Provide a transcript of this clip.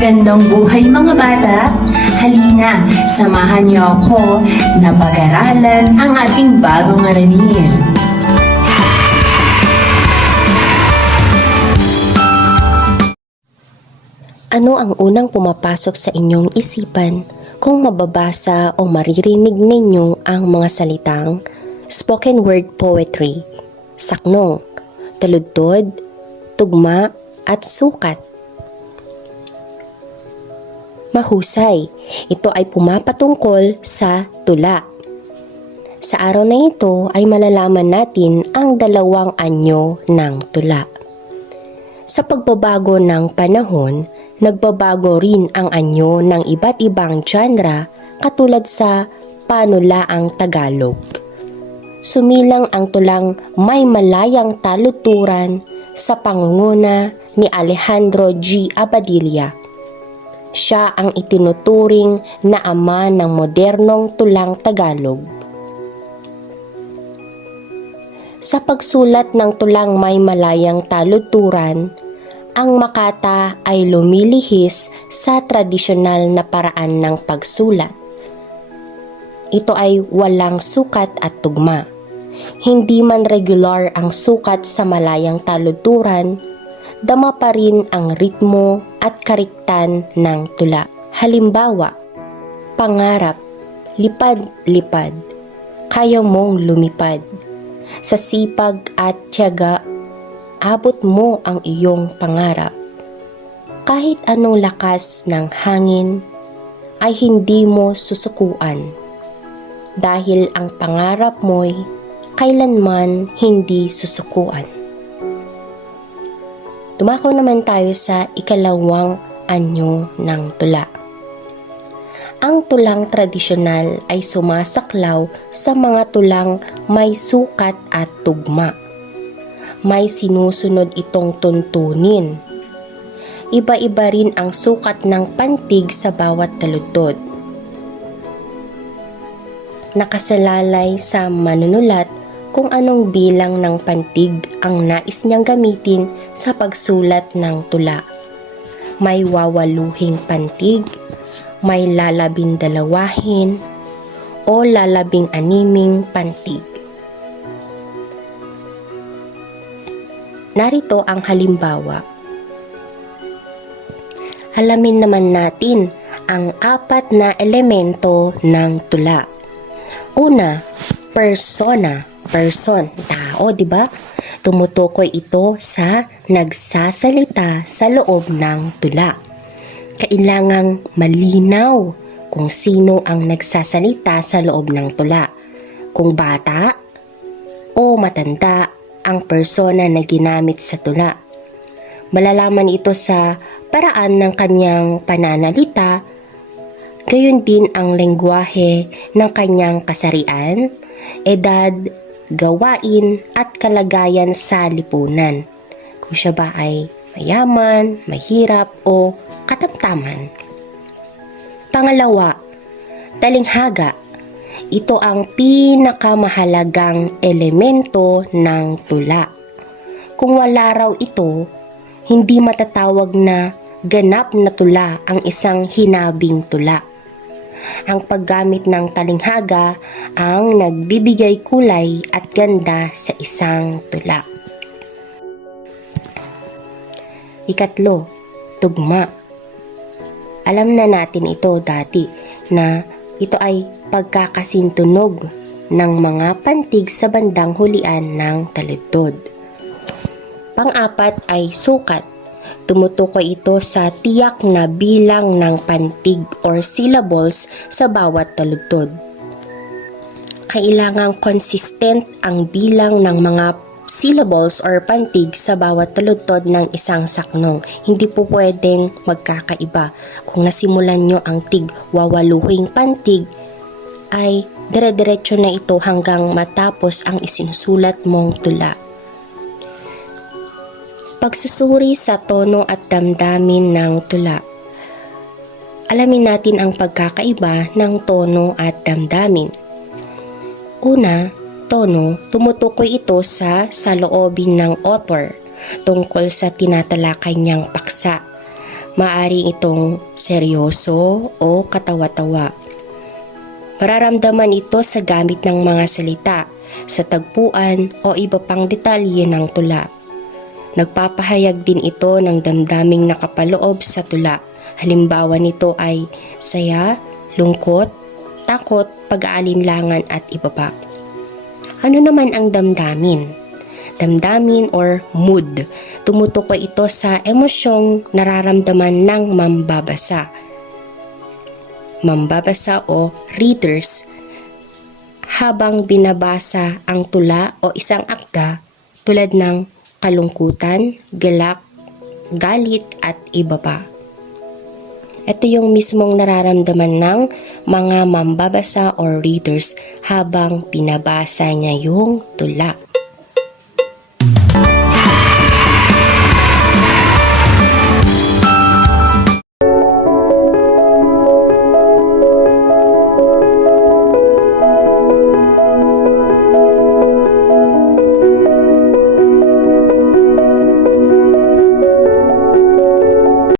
Magandang buhay mga bata! Halina, samahan niyo ako na pag-aralan ang ating bagong aralin. Ano ang unang pumapasok sa inyong isipan kung mababasa o maririnig ninyo ang mga salitang spoken word poetry, saknong, taludtod, tugma, at sukat? Mahusay, ito ay pumapatungkol sa tula. Sa araw na ito ay malalaman natin ang dalawang anyo ng tula. Sa pagbabago ng panahon, nagbabago rin ang anyo ng iba't ibang genre katulad sa panulaang Tagalog. Sumilang ang tulang May Malayang Taluturan sa pangunguna ni Alejandro G. Abadilla. Siya ang itinuturing na ama ng modernong tulang Tagalog. Sa pagsulat ng tulang May Malayang Taluturan, ang Makata ay lumilihis sa tradisyonal na paraan ng pagsulat. Ito ay walang sukat at tugma. Hindi man regular ang sukat sa Malayang Taluturan, dama pa rin ang ritmo at kariktan ng tula. Halimbawa, pangarap, lipad-lipad, kaya mong lumipad. Sa sipag at tiyaga, abot mo ang iyong pangarap. Kahit anong lakas ng hangin, ay hindi mo susukuan. Dahil ang pangarap mo'y kailanman hindi susukuan. Dumako naman tayo sa ikalawang anyo ng tula. Ang tulang tradisyonal ay sumasaklaw sa mga tulang may sukat at tugma. May sinusunod itong tuntunin. Iba-iba rin ang sukat ng pantig sa bawat taludtod. Nakasalalay sa manunulat kung anong bilang ng pantig ang nais niyang gamitin sa pagsulat ng tula. May wawaluhing pantig, may lalabindalawahin, o lalabing-animing pantig. Narito ang halimbawa. Alamin naman natin ang apat na elemento ng tula. Una, persona. Person, tao, di ba? Tumutukoy ito sa nagsasalita sa loob ng tula. Kailangang malinaw kung sino ang nagsasalita sa loob ng tula. Kung bata o matanda ang persona na ginamit sa tula. Malalaman ito sa paraan ng kanyang pananalita, gayon din ang lengguwahe ng kanyang kasarian, edad, gawain at kalagayan sa lipunan. Kung siya ba ay mayaman, mahirap o katamtaman. Pangalawa, talinghaga. Ito ang pinakamahalagang elemento ng tula. Kung wala raw ito, hindi matatawag na ganap na tula ang isang hinabing tula. Ang paggamit ng talinghaga ang nagbibigay kulay at ganda sa isang tula. Ikatlo, tugma. Alam na natin ito dati na ito ay pagkakasintunog ng mga pantig sa bandang hulian ng taludtod. Pang-apat ay sukat. Tumutukoy ito sa tiyak na bilang ng pantig or syllables sa bawat taludtod. Kailangang consistent ang bilang ng mga syllables or pantig sa bawat taludtod ng isang saknong. Hindi po pwedeng magkakaiba. Kung nasimulan nyo ang tig wawaluhing pantig, ay dire-diretso na ito hanggang matapos ang isinusulat mong tula. Pagsusuri sa tono at damdamin ng tula. Alamin natin ang pagkakaiba ng tono at damdamin. Una, tono, tumutukoy ito sa saloobin ng author tungkol sa tinatalakay niyang paksa. Maaring itong seryoso o katawa-tawa. Mararamdaman ito sa gamit ng mga salita, sa tagpuan o iba pang detalye ng tula. Nagpapahayag din ito ng damdaming nakapaloob sa tula. Halimbawa nito ay saya, lungkot, takot, pag-aalinlangan at iba pa. Ano naman ang damdamin? Damdamin or mood. Tumutukoy ito sa emosyong nararamdaman ng mambabasa. Mambabasa o readers habang binabasa ang tula o isang akda tulad ng kalungkutan, galak, galit at iba pa. Ito yung mismong nararamdaman ng mga mambabasa or readers habang binabasa niya yung tula.